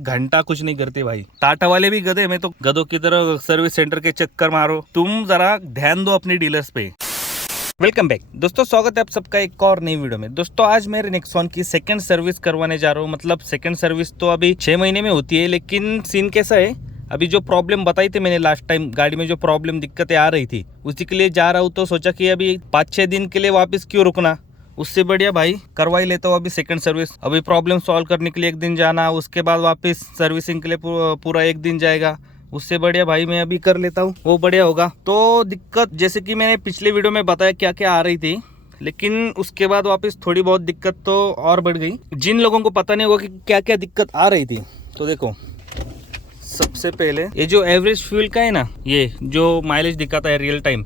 घंटा कुछ नहीं करते भाई। टाटा वाले भी गधे, मैं तो गधों की तरह सर्विस सेंटर के चक्कर मारो। तुम जरा ध्यान दो अपनी डीलर्स पे। वेलकम बैक दोस्तों, स्वागत है आप सबका एक और नई वीडियो में। दोस्तों आज मैं नेक्सॉन की सेकंड सर्विस करवाने जा रहा हूँ। मतलब सेकंड सर्विस तो अभी 6 महीने में होती है, लेकिन सीन कैसा है, अभी जो प्रॉब्लम बताई थी मैंने लास्ट टाइम, गाड़ी में जो प्रॉब्लम दिक्कतें आ रही थी उसी के लिए जा रहा हूँ। तो सोचा कि अभी 5-6 दिन के लिए वापस क्यों रुकना, उससे बढ़िया भाई करवा ही लेता हूँ अभी सेकंड सर्विस। अभी प्रॉब्लम सॉल्व करने के लिए 1 दिन जाना, उसके बाद वापस सर्विसिंग के लिए पूरा 1 दिन जाएगा। उससे बढ़िया भाई मैं अभी कर लेता हूँ, वो बढ़िया होगा। तो दिक्कत जैसे कि मैंने पिछले वीडियो में बताया क्या क्या आ रही थी, लेकिन उसके बाद वापस थोड़ी बहुत दिक्कत तो और बढ़ गई। जिन लोगों को पता नहीं होगा कि क्या क्या दिक्कत आ रही थी, तो देखो सबसे पहले ये जो एवरेज फ्यूल का है ना, ये जो माइलेज दिखाता है रियल टाइम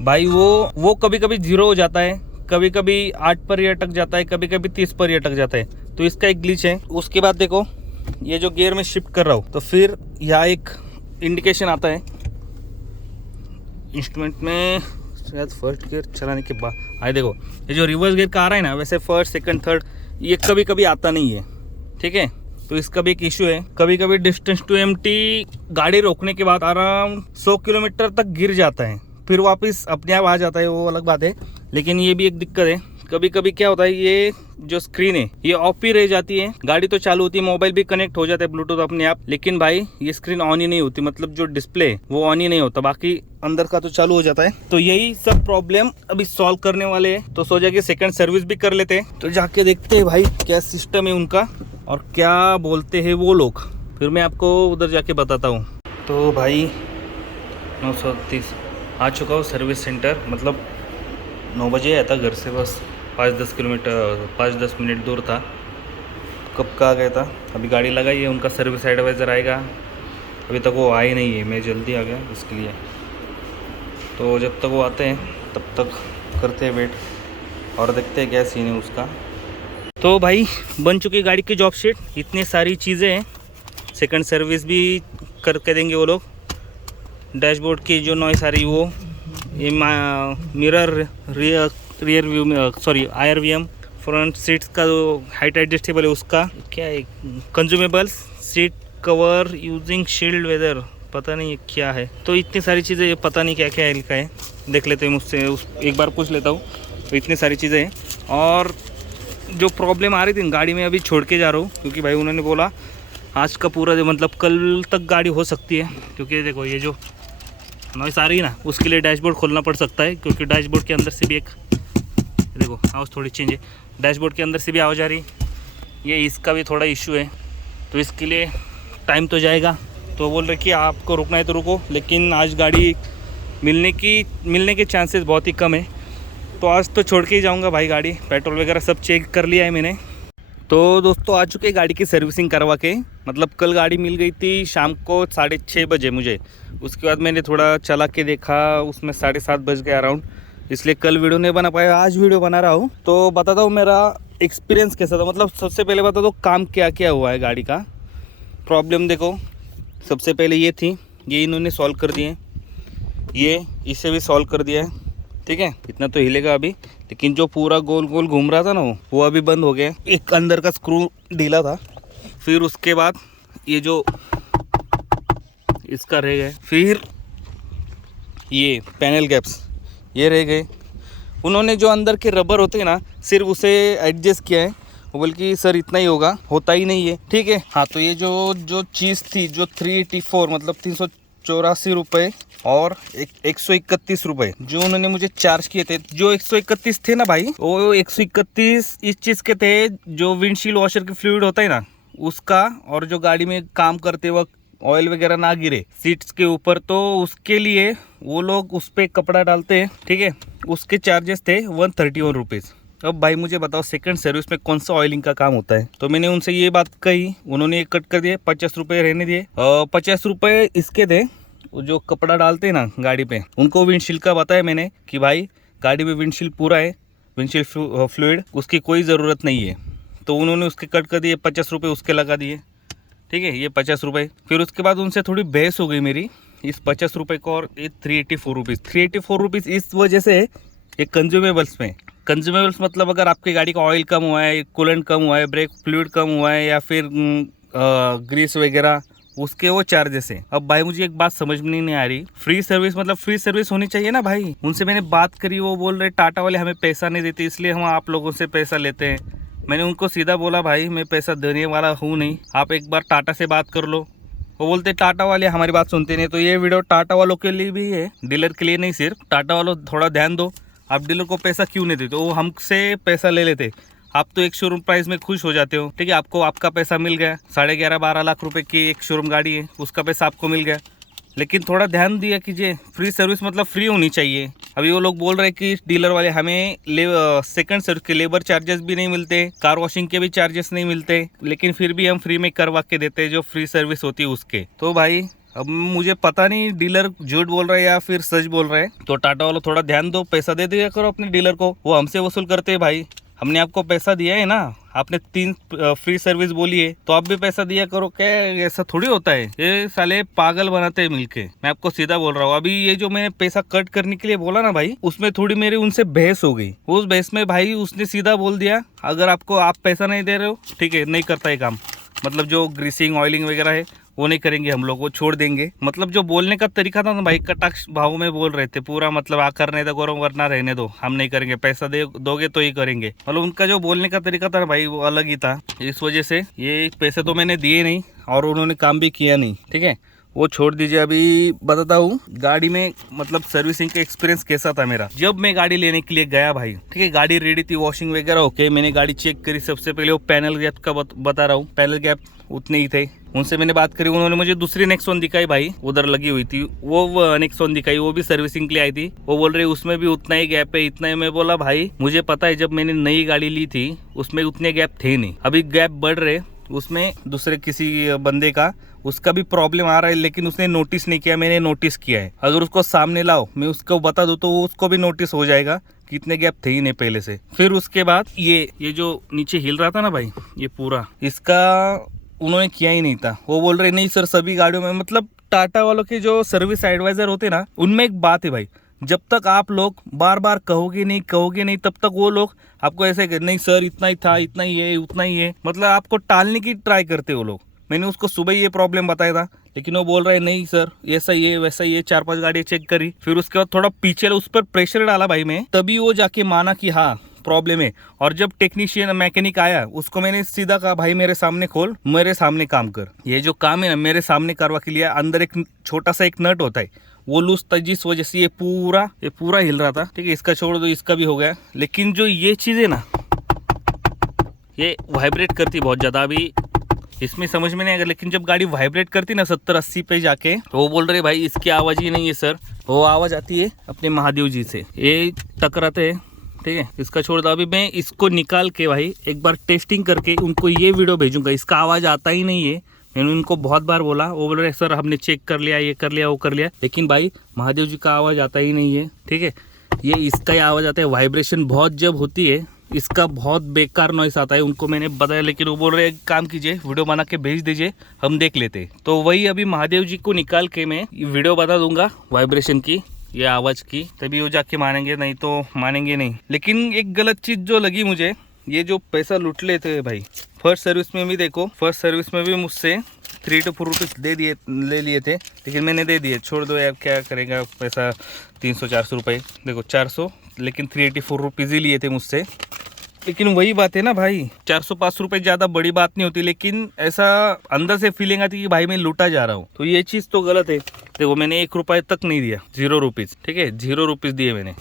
भाई, वो कभी कभी 0 हो जाता है, कभी कभी 8 पर ही अटक जाता है, कभी कभी 30 पर ही अटक जाता है। तो इसका एक ग्लिच है। उसके बाद देखो ये जो गियर में शिफ्ट कर रहा हूँ, तो फिर यहाँ एक इंडिकेशन आता है इंस्ट्रूमेंट में, शायद फर्स्ट गियर चलाने के बाद आए। देखो ये जो रिवर्स गियर का आ रहा है ना, वैसे फर्स्ट सेकंड थर्ड ये कभी कभी आता नहीं है, ठीक है। तो इसका भी एक इशू है। कभी कभी डिस्टेंस टू एम्प्टी गाड़ी रोकने के बाद अराउंड 100 किलोमीटर तक गिर जाता है, फिर वापस अपने आप आ जाता है, वो अलग बात है। लेकिन ये भी एक दिक्कत है। कभी कभी क्या होता है, ये जो स्क्रीन है ये ऑफ ही रह जाती है, गाड़ी तो चालू होती है, मोबाइल भी कनेक्ट हो जाता है ब्लूटूथ अपने आप, लेकिन भाई ये स्क्रीन ऑन ही नहीं होती। मतलब जो डिस्प्ले वो ऑन ही नहीं होता, बाकी अंदर का तो चालू हो जाता है। तो यही सब प्रॉब्लम अभी सॉल्व करने वाले हैं। तो सोचा कि सेकंड सर्विस भी कर लेते हैं। तो जाके देखते हैं भाई क्या सिस्टम है उनका और क्या बोलते हैं वो लोग, फिर मैं आपको उधर जाके बताता हूँ। तो भाई 930 आ चुका हूँ सर्विस सेंटर। मतलब 9 बजे आया था घर से, बस 5-10 मिनट दूर था। कब का आ गया था, अभी गाड़ी लगाई है, उनका सर्विस एडवाइज़र आएगा, अभी तक वो आए नहीं है, मैं जल्दी आ गया इसके लिए। तो जब तक वो आते हैं तब तक करते हैं वेट और देखते हैं क्या सीन है उसका। तो भाई बन चुकी गाड़ी की जॉब शीट, इतनी सारी चीज़ें हैं। सेकंड सर्विस भी करके देंगे वो लोग। डैशबोर्ड की जो नॉइस आ रही वो, ये मिरर रियर व्यू में, सॉरी IRVM, फ्रंट सीट्स का जो हाइट एडजस्टेबल है उसका क्या है, consumables, seat cover using shield weather, पता नहीं ये क्या है। तो इतनी सारी चीज़ें, पता नहीं क्या क्या है इनका है, देख लेते हैं मुझसे, एक बार पूछ लेता हूँ। तो इतनी सारी चीज़ें हैं। और जो प्रॉब्लम आ रही थी गाड़ी में अभी छोड़ के जा रहा हूँ, क्योंकि भाई उन्होंने बोला आज का पूरा मतलब कल तक गाड़ी हो सकती है। क्योंकि देखो ये जो नॉइस आ रही है ना, उसके लिए डैशबोर्ड खोलना पड़ सकता है, क्योंकि डैशबोर्ड के अंदर से भी एक, देखो आवाज़ थोड़ी चेंज है, डैशबोर्ड के अंदर से भी आवाज़ आ रही, ये इसका भी थोड़ा इशू है। तो इसके लिए टाइम तो जाएगा। तो बोल रहे कि आपको रुकना है तो रुको, लेकिन आज गाड़ी मिलने के चांसेस बहुत ही कम है। तो आज तो छोड़ के ही जाऊँगा भाई गाड़ी। पेट्रोल वगैरह सब चेक कर लिया है मैंने। तो दोस्तों आ चुके गाड़ी की सर्विसिंग करवा के। मतलब कल गाड़ी मिल गई थी शाम को 6:30 बजे मुझे। उसके बाद मैंने थोड़ा चला के देखा, उसमें 7:30 बज गए अराउंड, इसलिए कल वीडियो नहीं बना पाया, आज वीडियो बना रहा हूँ। तो बताता हूँ मेरा एक्सपीरियंस कैसा था। मतलब सबसे पहले बता दो काम क्या क्या हुआ है गाड़ी का। प्रॉब्लम देखो, सबसे पहले ये थी, ये इन्होंने सॉल्व कर दिए, ये इसे भी सॉल्व कर दिया है, ठीक है। इतना तो हिलेगा अभी, लेकिन जो पूरा गोल गोल घूम रहा था ना वो अभी बंद हो गया। एक अंदर का स्क्रू ढीला था। फिर उसके बाद ये जो इसका रह गए, फिर ये पैनल गैप्स ये रह गए। उन्होंने जो अंदर के रबर होते हैं ना, सिर्फ उसे एडजस्ट किया है, बल्कि सर इतना ही होता ही नहीं है, ठीक है। हाँ, तो ये जो चीज़ थी, जो 384 मतलब 384 रुपये और 131 रुपये जो उन्होंने मुझे चार्ज किए थे। जो 131 थे ना भाई, वो 131 इस चीज़ के थे, जो विंडशील्ड वॉशर के फ्लूइड होता है ना उसका, और जो गाड़ी में काम करते वक्त ऑयल वगैरह ना गिरे सीट्स के ऊपर, तो उसके लिए वो लोग उस पर कपड़ा डालते हैं, ठीक है। उसके चार्जेस थे 131 रुपीज़। अब भाई मुझे बताओ सेकंड सर्विस में कौन सा ऑयलिंग का काम होता है। तो मैंने उनसे ये बात कही, उन्होंने कट कर दिए, 50 रुपये रहने दिए। 50 रुपये इसके थे, जो कपड़ा डालते हैं ना गाड़ी पे, उनको विंडशील्ड का बताया मैंने कि भाई गाड़ी में विंडशील्ड पूरा है, विंडशील्ड फ्लूइड उसकी कोई ज़रूरत नहीं है। तो उन्होंने उसके कट कर दिए, 50 रुपये उसके लगा दिए, ठीक है, ये 50 रुपये। फिर उसके बाद उनसे थोड़ी बहस हो गई मेरी इस 50 रुपये को और ये 384 रुपीज़। 384 रुपीज़ इस वजह से ये कंज्यूमेबल्स में, कंज्यूमेबल्स मतलब अगर आपकी गाड़ी का ऑयल कम हुआ है, कूलेंट कम हुआ है, ब्रेक फ्लूइड कम हुआ है, या फिर ग्रीस वगैरह उसके वो चार्जेस है। अब भाई मुझे एक बात समझ में नहीं आ रही, फ्री सर्विस मतलब फ्री सर्विस होनी चाहिए ना भाई। उनसे मैंने बात करी, वो बोल रहे टाटा वाले हमें पैसा नहीं देते इसलिए हम आप लोगों से पैसा लेते हैं। मैंने उनको सीधा बोला भाई मैं पैसा देने वाला हूँ नहीं, आप एक बार टाटा से बात कर लो। वो बोलते टाटा वाले हमारी बात सुनते नहीं। तो ये वीडियो टाटा वालों के लिए भी है, डीलर के लिए नहीं सिर्फ। टाटा वालों थोड़ा ध्यान दो, आप डीलर को पैसा क्यों नहीं देते? वो हमसे पैसा ले लेते, आप तो एक शोरूम प्राइस में खुश हो जाते हो, ठीक है। आपको आपका पैसा मिल गया, 11.5-12 लाख रुपए की एक शोरूम गाड़ी है, उसका पैसा आपको मिल गया। लेकिन थोड़ा ध्यान दिया कीजिए, फ्री सर्विस मतलब फ्री होनी चाहिए। अभी वो लोग बोल रहे हैं कि डीलर वाले हमें सेकंड सर्विस के लेबर चार्जेस भी नहीं मिलते, कार वॉशिंग के भी चार्जेस नहीं मिलते, लेकिन फिर भी हम फ्री में करवा के देते हैं जो फ्री सर्विस होती है उसके। तो भाई अब मुझे पता नहीं डीलर झूठ बोल रहे हैं या फिर सच बोल रहे हैं। तो टाटा वालों थोड़ा ध्यान दो, पैसा दे दिया करो अपने डीलर को, वो हमसे वसूल करते हैं भाई। हमने आपको पैसा दिया है ना, आपने 3 फ्री सर्विस बोली है तो आप भी पैसा दिया करो। क्या ऐसा थोड़ी होता है, ये साले पागल बनाते हैं मिलके। मैं आपको सीधा बोल रहा हूँ। अभी ये जो मैंने पैसा कट करने के लिए बोला ना भाई, उसमें थोड़ी मेरी उनसे बहस हो गई। उस बहस में भाई उसने सीधा बोल दिया अगर आपको आप पैसा नहीं दे रहे हो ठीक है, नहीं करता है काम, मतलब जो ग्रीसिंग ऑयलिंग वगैरह है वो नहीं करेंगे हम लोग, वो छोड़ देंगे। मतलब जो बोलने का तरीका था ना भाई, कटाक्ष भाव में बोल रहे थे पूरा, मतलब आ करने दो करो वरना रहने दो, हम नहीं करेंगे, पैसा दोगे तो ही करेंगे। मतलब उनका जो बोलने का तरीका था ना भाई वो अलग ही था। इस वजह से ये पैसे तो मैंने दिए नहीं और उन्होंने काम भी किया नहीं, ठीक है, वो छोड़ दीजिए। अभी बताता हूँ गाड़ी में मतलब सर्विसिंग का एक्सपीरियंस कैसा था मेरा। जब मैं गाड़ी लेने के लिए गया भाई, ठीक है, गाड़ी रेडी थी, वॉशिंग वगैरह ओके, मैंने गाड़ी चेक करी। सबसे पहले वो पैनल गैप का बता रहा हूँ, पैनल गैप उतने ही थे। उनसे मैंने बात करी, उन्होंने मुझे दूसरी नेक्सॉन दिखाई भाई, उधर लगी हुई थी वो नेक्सॉन दिखाई, वो भी सर्विसिंग के लिए आई थी। वो बोल रहे उसमें भी उतना ही गैप है, इतना ही। मैं बोला भाई मुझे पता है जब मैंने नई गाड़ी ली थी उसमें उतने गैप थे नहीं, अभी गैप बढ़ रहे उसमें। दूसरे किसी बंदे का उसका भी प्रॉब्लम आ रहा है लेकिन उसने नोटिस नहीं किया, मैंने नोटिस किया है। अगर उसको सामने लाओ मैं उसको बता दूं तो उसको भी नोटिस हो जाएगा कि इतने गैप थे ही नहीं पहले से। फिर उसके बाद ये जो नीचे हिल रहा था ना भाई, ये पूरा इसका उन्होंने किया ही नहीं था। वो बोल रहे नहीं सर सभी गाड़ियों में, मतलब टाटा वालों के जो सर्विस एडवाइजर होते ना, उनमें एक बात है भाई, जब तक आप लोग बार बार कहोगे नहीं तब तक वो लोग आपको ऐसे नहीं सर इतना ही था, इतना ही है, उतना ही है, मतलब आपको टालने की ट्राई करते वो लोग। मैंने उसको सुबह ये प्रॉब्लम बताया था लेकिन वो बोल रहे नहीं सर ऐसा ही है वैसा ही है। 4-5 गाड़ियाँ चेक करी, फिर उसके बाद थोड़ा पीछे उस पर प्रेशर डाला भाई मैं, तभी वो जाके माना कि हाँ प्रॉब्लम है। और जब टेक्नीशियन मैकेनिक आया उसको मैंने सीधा कहा भाई मेरे सामने खोल, मेरे सामने काम कर, ये जो काम है ना मेरे सामने करवा के लिया। अंदर एक छोटा सा एक नट होता है वो लूज था, जिस वजह से ये पूरा हिल रहा था, ठीक है। इसका छोड़ दो, इसका भी हो गया। लेकिन जो ये चीज़ है ना ये वाइब्रेट करती बहुत ज़्यादा, अभी इसमें समझ में नहीं आएगा, लेकिन जब गाड़ी वाइब्रेट करती ना 70-80 पे जाके, तो वो बोल रहे भाई इसकी आवाज़ ही नहीं है सर, वो आवाज़ आती है अपने महादेव जी से, ये टकराते हैं, ठीक है। इसका छोड़ दो, अभी मैं इसको निकाल के भाई एक बार टेस्टिंग करके उनको ये वीडियो भेजूंगा। इसका आवाज़ आता ही नहीं है, मैंने उनको बहुत बार बोला, वो बोल रहे सर हमने चेक कर लिया, ये कर लिया, वो कर लिया, लेकिन भाई महादेव जी का आवाज़ आता ही नहीं है, ठीक है। ये इसका ही आवाज़ आता है, वाइब्रेशन बहुत जब होती है इसका बहुत बेकार नॉइस आता है, उनको मैंने बताया। लेकिन वो बोल रहे एक काम कीजिए वीडियो बना के भेज दीजिए हम देख लेते। तो वही अभी महादेव जी को निकाल के मैं वीडियो बता दूंगा वाइब्रेशन की, ये आवाज़ की, तभी वो जाके मानेंगे, नहीं तो मानेंगे नहीं। लेकिन एक गलत चीज़ जो लगी मुझे, ये जो पैसा लूट लेते हैं भाई, फर्स्ट सर्विस में भी देखो, फर्स्ट सर्विस में भी मुझसे 3 to 4 रुपीज़ ले लिए थे, लेकिन मैंने दे दिए। छोड़ दो यार क्या करेगा पैसा, 300-400 रुपये, देखो 400, लेकिन 384 रुपीज़ ही लिए थे मुझसे। लेकिन वही बात है ना भाई, 400-500 रुपये ज़्यादा बड़ी बात नहीं होती, लेकिन ऐसा अंदर से फीलिंग आती है कि भाई मैं लूटा जा रहा हूँ, तो ये चीज़ तो गलत है। देखो मैंने 1 रुपये तक नहीं दिया, 0 रुपीज़, ठीक है, 0 रुपीज़ दिए मैंने।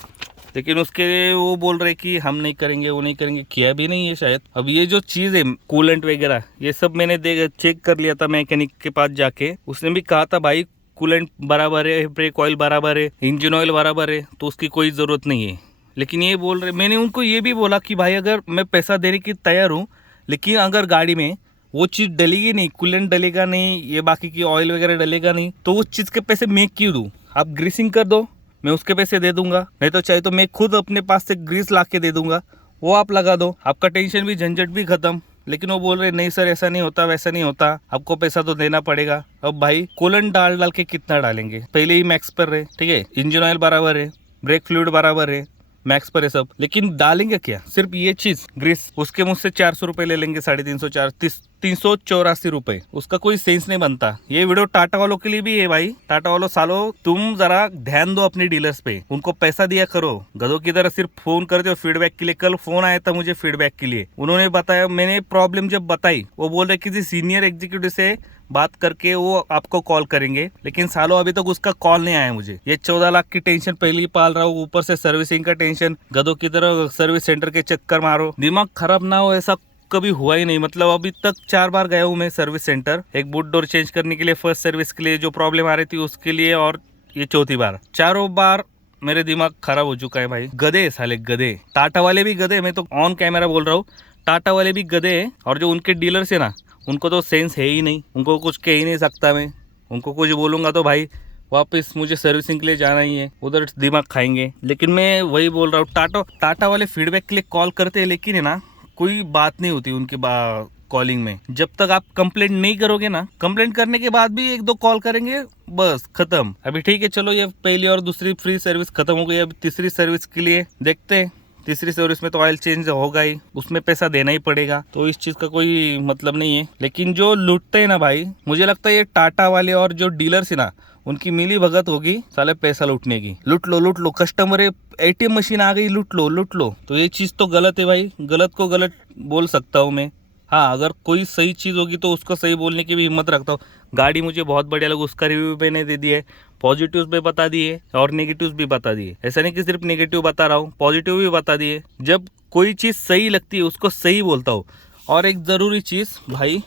लेकिन उसके वो बोल रहे कि हम नहीं करेंगे, वो नहीं करेंगे, किया भी नहीं है शायद। अब ये जो चीज़ है कूलेंट वगैरह ये सब मैंने चेक कर लिया था मैकेनिक के पास जाके, उसने भी कहा था भाई कूलेंट बराबर है, ब्रेक ऑयल बराबर है, इंजन ऑयल बराबर है, तो उसकी कोई ज़रूरत नहीं है। लेकिन ये बोल रहे, मैंने उनको ये भी बोला कि भाई अगर मैं पैसा देने की तैयार हूँ, लेकिन अगर गाड़ी में वो चीज़ डलेगी नहीं, कूलेंट डलेगा नहीं, ये बाकी की ऑयल वगैरह डलेगा नहीं, तो उस चीज़ के पैसे मैं क्यों दूँ? आप ग्रीसिंग कर दो, मैं उसके पैसे दे दूंगा, नहीं तो चाहे तो मैं खुद अपने पास से ग्रीस ला के दे दूंगा, वो आप लगा दो, आपका टेंशन भी झंझट भी खत्म। लेकिन वो बोल रहे नहीं सर ऐसा नहीं होता, वैसा नहीं होता, आपको पैसा तो देना पड़ेगा। अब भाई कूलेंट डाल के कितना डालेंगे, पहले ही मैक्स पर है, ठीक है, इंजन ऑयल बराबर है, ब्रेक फ्लूइड बराबर है, मैक्स पर है सब, लेकिन डालेंगे क्या? सिर्फ ये चीज़ ग्रीस, उसके मुझसे 400 रुपये ले लेंगे, 350-400, ₹384। उसका कोई सेंस नहीं बनता। ये वीडियो टाटा वालों के लिए भी है भाई। टाटा वालों सालो, तुम जरा ध्यान दो अपनी डीलर्स पे, उनको पैसा दिया करो। गधों की तरह सिर्फ फोन करते हो फीडबैक के लिए। कल फोन आया था मुझे फीडबैक के लिए, उन्होंने बताया, मैंने प्रॉब्लम जब बताई, वो बोल रहे किसी सीनियर एग्जीक्यूटिव से बात करके वो आपको कॉल करेंगे, लेकिन सालों अभी तक उसका कॉल नहीं आया मुझे। ये 14 लाख की टेंशन पहले ही पाल रहा हूँ, ऊपर से सर्विसिंग का टेंशन। गधों की तरह सर्विस सेंटर के चक्कर मारो, दिमाग खराब ना हो, ऐसा कभी हुआ ही नहीं। मतलब अभी तक 4 बार गया हूँ मैं सर्विस सेंटर, एक बूट डोर चेंज करने के लिए, फर्स्ट सर्विस के लिए जो प्रॉब्लम आ रही थी उसके लिए, और ये चौथी बार। चारों बार मेरे दिमाग खराब हो चुका है भाई। गधे साले गधे, टाटा वाले भी गधे, मैं तो ऑन कैमरा बोल रहा हूँ, टाटा वाले भी गधे हैं। और जो उनके डीलर्स है ना, उनको तो सेंस है ही नहीं, उनको कुछ कह ही नहीं सकता मैं। उनको कुछ बोलूँगा तो भाई वापस मुझे सर्विसिंग के लिए जाना ही है, उधर दिमाग खाएंगे। लेकिन मैं वही बोल रहा हूँ, टाटा वाले फीडबैक के लिए कॉल करते हैं, लेकिन है ना कोई बात नहीं होती उनकी कॉलिंग में। जब तक आप कंप्लेंट नहीं करोगे ना, कंप्लेंट करने के बाद भी 1-2 कॉल करेंगे, बस खत्म। अभी ठीक है, चलो ये पहली और दूसरी फ्री सर्विस खत्म हो गई। अब तीसरी सर्विस के लिए देखते हैं। तीसरी सर्विस में तो ऑयल चेंज होगा ही, उसमें पैसा देना ही पड़ेगा, तो इस चीज का कोई मतलब नहीं है। लेकिन जो लूटते हैं ना भाई, मुझे लगता है ये टाटा वाले और जो डीलर्स है ना, उनकी मिली भगत होगी साले पैसा लूटने की। लूट लो, कस्टमर ATM मशीन आ गई, लूट लो। तो ये चीज तो गलत है भाई, गलत को गलत बोल सकता हूँ मैं। हाँ, अगर कोई सही चीज़ होगी तो उसको सही बोलने की भी हिम्मत रखता हूँ। गाड़ी मुझे बहुत बढ़िया लगी, उसका रिव्यू मैंने दे दिया है, पॉजिटिव्स भी बता दिए और नेगेटिव्स भी बता दिए। ऐसा नहीं कि सिर्फ नेगेटिव बता रहा हूँ, पॉजिटिव भी बता दिए। जब कोई चीज़ सही लगती है उसको सही बोलता हूँ। और एक ज़रूरी चीज़ भाई,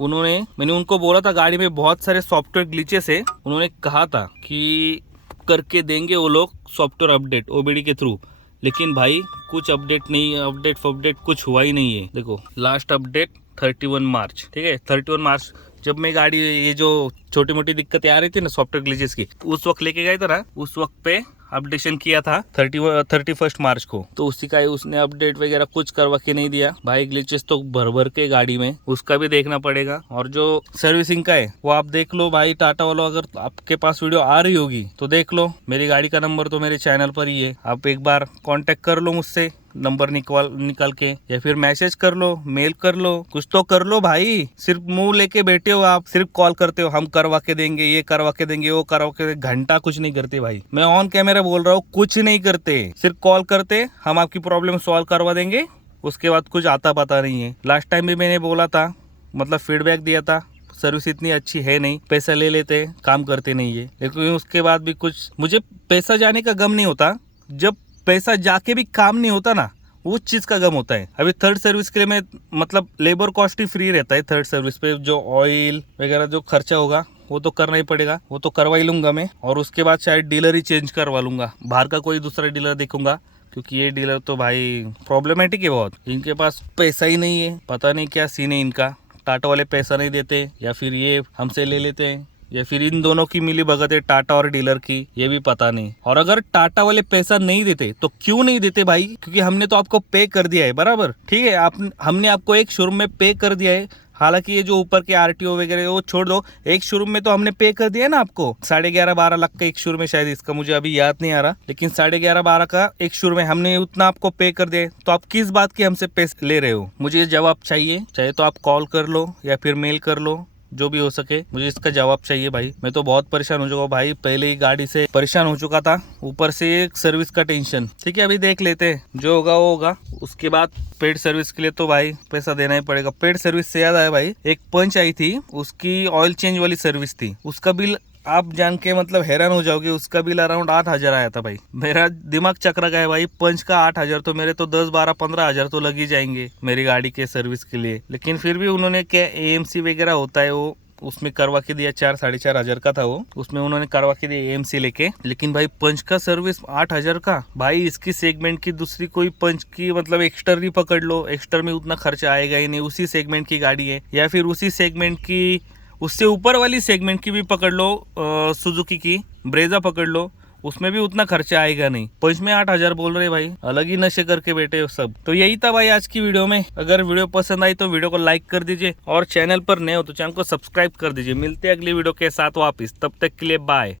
मैंने उनको बोला था गाड़ी में बहुत सारे सॉफ्टवेयर ग्लिचेस है, उन्होंने कहा था कि करके देंगे वो लोग सॉफ्टवेयर अपडेट OBD के थ्रू, लेकिन भाई कुछ अपडेट नहीं, अपडेट कुछ हुआ ही नहीं है। देखो लास्ट अपडेट 31 मार्च, ठीक है, 31 मार्च जब मैं गाड़ी, ये जो छोटी मोटी दिक्कतें आ रही थी ना सॉफ्टवेयर ग्लिचेस की, उस वक्त लेके गए थे ना, उस वक्त पे अपडेशन किया था 31 मार्च को, तो उसी का ही उसने अपडेट वगैरह कुछ करवा के नहीं दिया भाई। ग्लिचेस तो भर के गाड़ी में, उसका भी देखना पड़ेगा। और जो सर्विसिंग का है वो आप देख लो भाई। टाटा वालों, अगर आपके पास वीडियो आ रही होगी तो देख लो, मेरी गाड़ी का नंबर तो मेरे चैनल पर ही है, आप एक बार कांटेक्ट कर लो मुझसे, नंबर निकाल के, या फिर मैसेज कर लो, मेल कर लो, कुछ तो कर लो भाई। सिर्फ मुंह लेके बैठे हो आप, सिर्फ कॉल करते हो, हम करवा के देंगे, ये करवा के देंगे, वो करवा के देंगे, घंटा कुछ नहीं करते भाई। मैं ऑन कैमरा बोल रहा हूँ, कुछ नहीं करते, सिर्फ कॉल करते, हम आपकी प्रॉब्लम सॉल्व करवा देंगे, उसके बाद कुछ आता पता नहीं है। लास्ट टाइम भी मैंने बोला था, मतलब फीडबैक दिया था, सर्विस इतनी अच्छी है नहीं, पैसा ले लेते, काम करते नहीं है। लेकिन उसके बाद भी कुछ, मुझे पैसा जाने का गम नहीं होता, जब पैसा जाके भी काम नहीं होता ना, उस चीज का गम होता है। अभी थर्ड सर्विस के लिए मैं, मतलब लेबर कॉस्ट ही फ्री रहता है थर्ड सर्विस पे, जो ऑयल वगैरह जो खर्चा होगा वो तो करना ही पड़ेगा, वो तो करवा ही लूंगा मैं। और उसके बाद शायद डीलर ही चेंज करवा लूंगा, बाहर का कोई दूसरा डीलर देखूंगा, क्योंकि ये डीलर तो भाई प्रॉब्लमेटिक है बहुत, इनके पास पैसा ही नहीं है, पता नहीं क्या सीन है इनका। टाटा वाले पैसा नहीं देते, या फिर ये हमसे ले लेते हैं, या फिर इन दोनों की मिली भगत है, टाटा और डीलर की, ये भी पता नहीं। और अगर टाटा वाले पैसा नहीं देते तो क्यों नहीं देते भाई, क्योंकि हमने तो आपको पे कर दिया है, बराबर, ठीक है, हमने आपको एक शोरूम में पे कर दिया है। हालांकि ये जो ऊपर के RTO वगैरह वो छोड़ दो, एक शोरूम में तो हमने पे कर दिया है ना आपको, 11.5-12 लाख का एक शोरूम में, शायद इसका मुझे अभी याद नहीं आ रहा, लेकिन 11.5-12 का एक शोरूम में हमने उतना आपको पे कर दिया। तो आप किस बात की हमसे पैसे ले रहे हो, मुझे जवाब चाहिए। चाहे तो आप कॉल कर लो या फिर मेल कर लो, जो भी हो सके, मुझे इसका जवाब चाहिए भाई। मैं तो बहुत परेशान हो चुका हूँ भाई, पहले ही गाड़ी से परेशान हो चुका था, ऊपर से एक सर्विस का टेंशन। ठीक है, अभी देख लेते हैं, जो होगा वो होगा। उसके बाद पेड सर्विस के लिए तो भाई पैसा देना ही पड़ेगा। पेड सर्विस से याद आया भाई, एक पंच आई थी, उसकी ऑयल चेंज वाली सर्विस थी, उसका बिल आप जान के मतलब हैरान हो जाओगे, उसका बिल अराउंड 8,000 आया था भाई। मेरा दिमाग चकरा गया भाई, पंच का 8,000, तो मेरे तो 10-12-15,000 तो लग ही जाएंगे मेरी गाड़ी के सर्विस के लिए। लेकिन फिर भी उन्होंने क्या AMC वगैरह होता है, वो उसमें करवा के दिया, 4-4.5 का था वो, उसमें उन्होंने करवा के दिया AMC लेके। लेकिन भाई पंच का सर्विस 8,000 का भाई, इसकी सेगमेंट की दूसरी कोई पंच की मतलब एक्स्टर ही पकड़ लो, एक्स्टर में उतना खर्चा आएगा ही नहीं, उसी सेगमेंट की गाड़ी है, या फिर उसी सेगमेंट की, उससे ऊपर वाली सेगमेंट की भी पकड़ लो, सुजुकी की ब्रेजा पकड़ लो, उसमें भी उतना खर्चा आएगा नहीं। पंच में 8,000 बोल रहे भाई, अलग ही नशे करके बैठे हो सब। तो यही था भाई आज की वीडियो में। अगर वीडियो पसंद आई तो वीडियो को लाइक कर दीजिए, और चैनल पर नए हो तो चैनल को सब्सक्राइब कर दीजिए। मिलते हैं अगली वीडियो के साथ वापिस, तब तक के लिए बाय।